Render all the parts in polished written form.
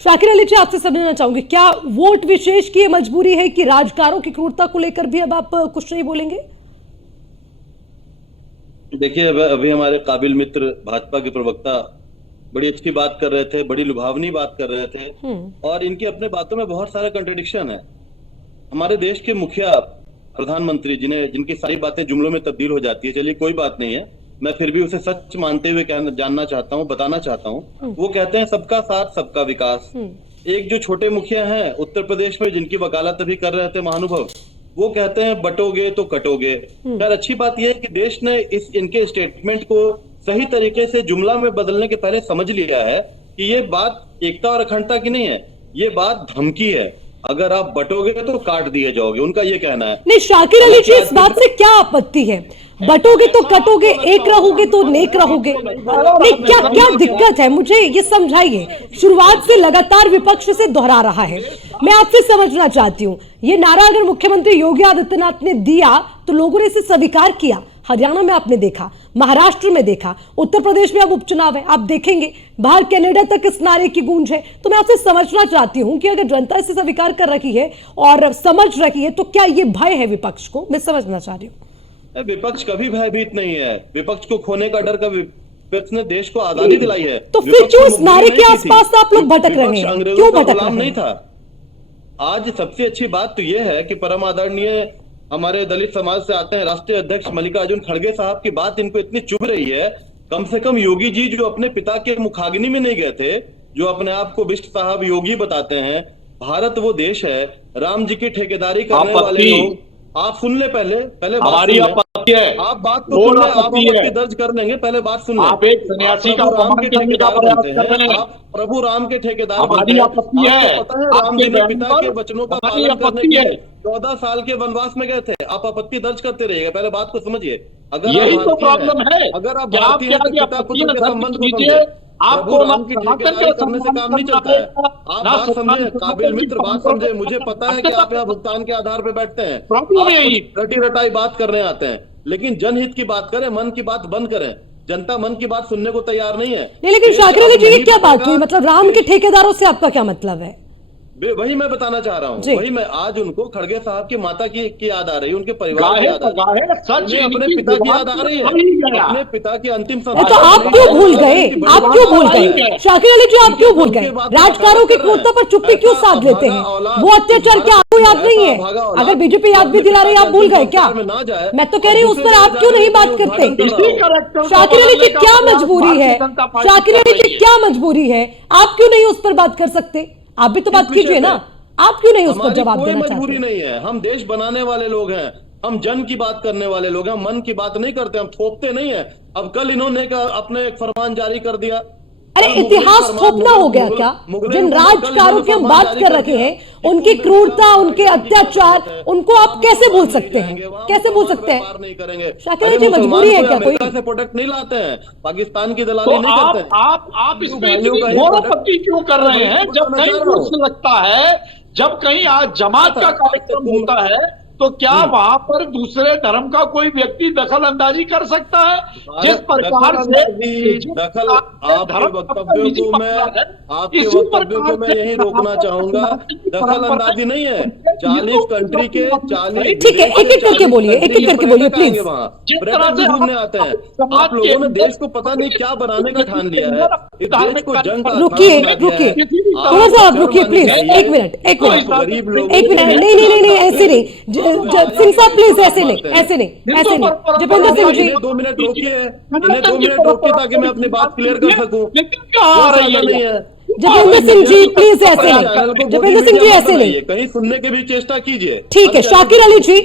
शाकिर अली जी, आपसे समझना चाहूंगी, क्या वोट विशेष की ये मजबूरी है कि राजकारों की क्रूरता को लेकर भी अब आप कुछ नहीं बोलेंगे? देखिए, अभी हमारे काबिल मित्र भाजपा के प्रवक्ता बड़ी अच्छी बात कर रहे थे, बड़ी लुभावनी बात कर रहे थे। और इनकी अपने बातों में बहुत सारा कंट्रडिक्शन है। हमारे देश के मुखिया प्रधानमंत्री जिनकी सारी बातें जुमलों में तब्दील हो जाती है, चलिए कोई बात नहीं है, मैं फिर भी उसे सच मानते हुए जानना चाहता हूँ, बताना चाहता हूँ। वो कहते हैं सबका साथ सबका विकास। एक जो छोटे मुखिया हैं उत्तर प्रदेश में, जिनकी वकालत अभी कर रहे थे महानुभव, वो कहते हैं बटोगे तो कटोगे। यार, अच्छी बात यह है कि देश ने इनके स्टेटमेंट को सही तरीके से जुमला में बदलने के पहले समझ लिया है कि ये बात एकता और अखंडता की नहीं है, ये बात धमकी है। अगर आप बटोगे तो काट दिए जाओगे, उनका ये कहना है। नहीं शाकिर अली जी, इस बात से क्या आपत्ति है? बटोगे तो कटोगे, एक रहोगे तो नेक रहोगे। नहीं, क्या क्या दिक्कत है, मुझे ये समझाइए। शुरुआत से लगातार विपक्ष से दोहरा रहा है। मैं आपसे समझना चाहती हूँ, ये नारा अगर मुख्यमंत्री योगी आदित्यनाथ ने दिया तो लोगों ने इसे स्वीकार किया। हरियाणा में आपने देखा, महाराष्ट्र में देखा, उत्तर प्रदेश में अब उपचुनाव है, आप देखेंगे बाहर कनाडा तक इस नारे की गूंज है। तो मैं आपसे समझना चाहती हूं कि अगर जनता इसे स्वीकार कर रही है और समझ रही है, तो क्या ये भय है विपक्ष को? मैं समझना चाह रही हूँ। विपक्ष कभी भयभीत नहीं है। विपक्ष को खोने का डर का विपक्ष ने देश को आजादी दिलाई है। तो फिर क्यों इस नारे के आसपास आप लोग भटक रहे हैं? क्यों भटक रहे नहीं था। आज सबसे अच्छी बात तो यह है कि परम आदरणीय हमारे दलित समाज से आते हैं राष्ट्रीय अध्यक्ष मल्लिकार्जुन खड़गे साहब की बात इनको इतनी चुभ रही है। कम से कम योगी जी, जो अपने पिता के मुखाग्नि में नहीं गए थे, जो अपने आप को बिष्ट साहब योगी बताते हैं, भारत वो देश है, राम जी की ठेकेदारी करने वाले लोग। आप सुन ले, पहले हमारी आपत्ति है। आप बात तो सुन ले, आप आपत्ति दर्ज कर लेंगे, पहले बात सुन ले। आप एक सन्यासी का राम के ठेकेदार बनते हैं, हैं। आप प्रभु राम के ठेकेदार बनते हमारी हैं। आपत्ति है। आपको पता है राम जी ने पिता के वचनों का पालन करने के लिए 14 साल के वनवास में गए थे। आप आपत्ति दर्ज करते रहिएगा, पहले बात को समझिए। अगर यही तो प्रॉब्लम है। अगर आप भारतीय पिता पुत्र के संबंध को समझे, आपको राम की ठेकेदारी करने से काम नहीं चलता है। आप बात समझे, काबिल मित्र बात समझे। मुझे पता है कि आप यहाँ भुगतान के आधार पर बैठते हैं, रटी रटाई बात करने आते हैं, लेकिन जनहित की बात करें, मन की बात बंद करें। जनता मन की बात सुनने को तैयार नहीं है। नहीं, लेकिन शाकिर अली जी, ये क्या बात हुई? मतलब राम के ठेकेदारों से आपका क्या मतलब है? वही मैं बताना चाह रहा हूँ। वही मैं आज उनको खड़गे साहब की माता की याद आ रही है, उनके परिवार की याद आ रही है, अपने पिता की याद आ रही है, अपने पिता की अंतिम तो आप क्यों भूल गए? आप क्यों भूल गए शाकिर अली जी? आप क्यों भूल गए? राजकारों की क्रूरता पर चुप्पी क्यों साध लेते हैं? वो अत्याचार क्या आपको याद नहीं है? अगर बीजेपी याद भी दिला रही है, आप भूल गए क्या? मैं तो कह रही हूँ, उस पर आप क्यों नहीं बात करते? शाकिर अली जी, क्या मजबूरी है? शाकिर अली जी, क्या मजबूरी है? आप क्यों नहीं उस पर बात कर सकते? आप भी तो बात कीजिए ना। आप क्यों नहीं उस पर जवाब देना चाहते? मजबूरी नहीं है, हम देश बनाने वाले लोग हैं, हम जन की बात करने वाले लोग हैं, हम मन की बात नहीं करते, हम थोपते नहीं है। अब कल इन्होंने अपने एक फरमान जारी कर दिया। अरे इतिहास थोपना हो गया क्या? जिन राजकारों की हम बात कर रहे हैं, उनकी क्रूरता, उनके अत्याचार, उनको आप कैसे भूल सकते हैं? कैसे भूल सकते हैं? नहीं करेंगे। शाकिर अली जी, मजबूरी है क्या? कोई से प्रोडक्ट नहीं लाते हैं, पाकिस्तान की दलाली नहीं करते हैं। आप इसमें घोरापत्ति क्यों कर रहे हैं? जब कहीं कुछ लगता है, जब कहीं आज जमात का कार्यक्रम होता है, तो क्या वहां पर दूसरे धर्म का कोई व्यक्ति दखल अंदाजी कर सकता है? जिस प्रकार से दखल, आपके वक्तव्यों को मैं यही रोकना चाहूंगा। दखल अंदाजी नहीं है, 40 कंट्री के 40। ठीक है, एक एक करके बोलिए, एक एक करके बोलिए प्लीज। घूमने आते हैं। आप लोगों ने देश को पता नहीं क्या बनाने का ठान लिया है, इस देश को जंग का। रुकिए थोड़ा सा, आप रुकिए प्लीज, एक मिनट, एक मिनट। नहीं, ऐसे नहीं सिंह साहब, प्लीज ऐसे नहीं। जपेंद्र सिंह जी, 2 मिनट रोकिए, 2 मिनट रोकिए ताकि मैं अपनी बात क्लियर कर सकूं। नहीं है जपेंद्र सिंह जी, प्लीज ऐसे नहीं। जपेंद्र सिंह जी, ऐसे नहीं, कहीं सुनने की भी चेष्टा कीजिए। ठीक है शाकिर अली जी,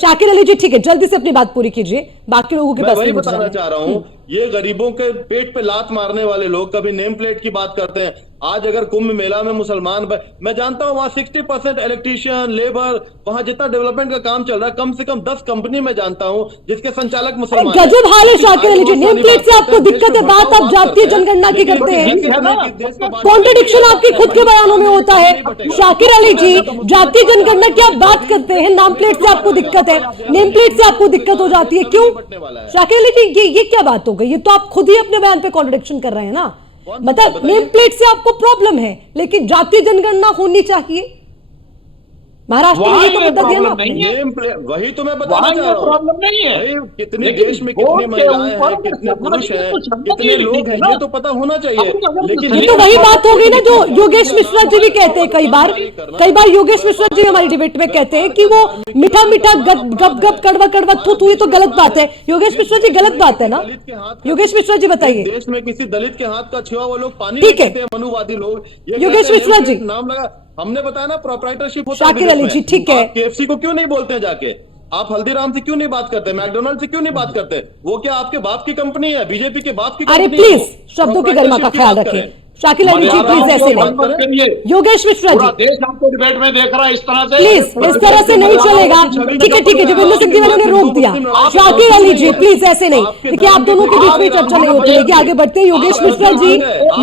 शाकिर अली जी, ठीक है, जल्दी से अपनी बात पूरी कीजिए, बाकी लोगों के पास। वही बताना चाह रहा हूँ, ये गरीबों के पेट पे लात मारने वाले लोग कभी नेम प्लेट की बात करते हैं। आज अगर कुंभ मेला में मुसलमान, मैं जानता हूँ वहां 60% इलेक्ट्रीशियन, लेबर, वहां जितना डेवलपमेंट का काम चल रहा है, कम से कम 10 कंपनी में जानता हूँ जिसके संचालक मुसलमान। गजब हाल है शाकिर अली जी, नेम प्लेट से आपको दिक्कत है, बात आप जातीय जनगणना की करते हैं। कॉन्ट्रडिक्शन आपके खुद के बयानों में होता है। शाकिर अली जी, जातीय जनगणना की आप बात करते हैं, नाम प्लेट से आपको दिक्कत है, नेम प्लेट से आपको दिक्कत हो जाती है, क्यों? शाकिर अली जी, ये क्या बात हो गई? ये तो आप खुद ही अपने बयान पे कॉन्ट्रडिक्शन कर रहे हैं ना। मतलब नेम प्लेट से आपको प्रॉब्लम है, लेकिन जातीय जनगणना होनी चाहिए। महाराष्ट्र में ये तो मुद्दा दिया ना आपने। नेम प्लेट, वही तो मैं बताना चाह रहा हूँ। प्रॉब्लम नहीं है। भाई कितने देश में कितनी महिलाएं हैं, कितने पुरुष हैं, कितने लोग हैं, ये तो पता होना चाहिए। लेकिन ये तो वही बात हो गई ना जो योगेश मिश्रा जी भी कहते हैं। कई बार योगेश मिश्रा जी हमारी डिबेट में कहते हैं कि वो मीठा मीठा गप गप कड़वा कड़वा थू, ये तो गलत बात है। योगेश मिश्रा जी गलत बात है ना। योगेश मिश्रा जी बताइए। देश में किसी दलित के हाथ का छुआ वो लोग पानी ठीक है, मनुवादी लोग। योगेश मिश्रा जी नाम लगा, हमने बताया ना प्रोप्राइटरशिप होता है। शाकिर अली जी ठीक है, केएफसी को क्यों नहीं बोलते हैं जाके? आप हल्दीराम से क्यों नहीं बात करते? मैकडोनल्ड से क्यों नहीं बात करते? वो क्या आपके बाप की कंपनी है? बीजेपी के बाप की कंपनी अरे है? प्लीज शब्दों की गरिमा का ख्याल रखें। शाकिर अली जी प्लीज ऐसे नहीं। योगेश मिश्रा जी देश आपको डिबेट में देख रहा है इस तरह से, प्लीज इस तरह से नहीं चलेगा। ठीक है जोगिंदर सिंह जी मैंने रोक दिया। शाकिर अली जी प्लीज ऐसे नहीं। देखिए आप दोनों के बीच में चर्चा नहीं होती है कि आगे बढ़ते हैं। योगेश मिश्रा जी,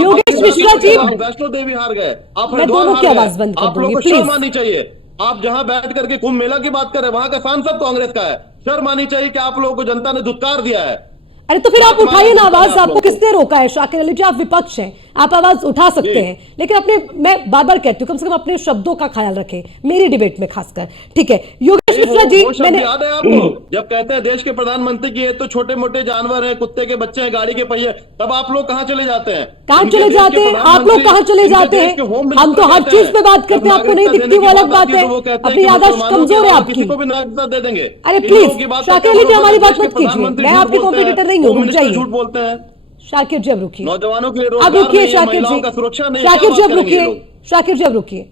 योगेश मिश्रा जी, वैष्णो देवी हार गए, आप मैं दोनों की आवाज बंद कर दूंगी प्लीज। शर्म आनी चाहिए। आप जहां बैठ करके कुंभ मेला की बात कर रहे हैं, वहां का सांसद कांग्रेस का है। शर्म आनी चाहिए कि आप लोगों को जनता ने धुतकार दिया है। अरे तो फिर आप उठाइए ना आवाज। आपको किसने रोका है? शाकिर अली जी आप विपक्ष हैं, आप आवाज उठा सकते हैं, लेकिन अपने, मैं बार बार कहती हूँ कम से कम अपने शब्दों का ख्याल रखें मेरी डिबेट में खासकर। ठीक है योगेश मिश्रा जी, मैंने याद है आपको जब कहते हैं देश के प्रधानमंत्री की ये तो छोटे मोटे जानवर हैं, कुत्ते के बच्चे हैं, गाड़ी के पहिए, तब आप लोग कहाँ चले जाते हैं? कहाँ चले जाते हैं आप लोग? कहाँ चले जाते हैं? हम तो हर चीज पे बात करते हैं, आपको नहीं दिखती वो अलग बात है। अपनी याददाश्त कमजोर है आपकी। किसी को भी नागरिकता दे देंगे। अरे प्लीज शाकिर अली जी हमारी बात मत कीजिए, मैं आपकी कॉम्पिटिटर नहीं हूँ, रुक जाइए। झूठ बोलते हैं शाकिर जी अब रुकिए, नौजवानों के लिए अब रुकिए शाकिर जी, सुरक्षा नहीं, शाकिर जी अब रुकिए, शाकिर जी अब रुकिए।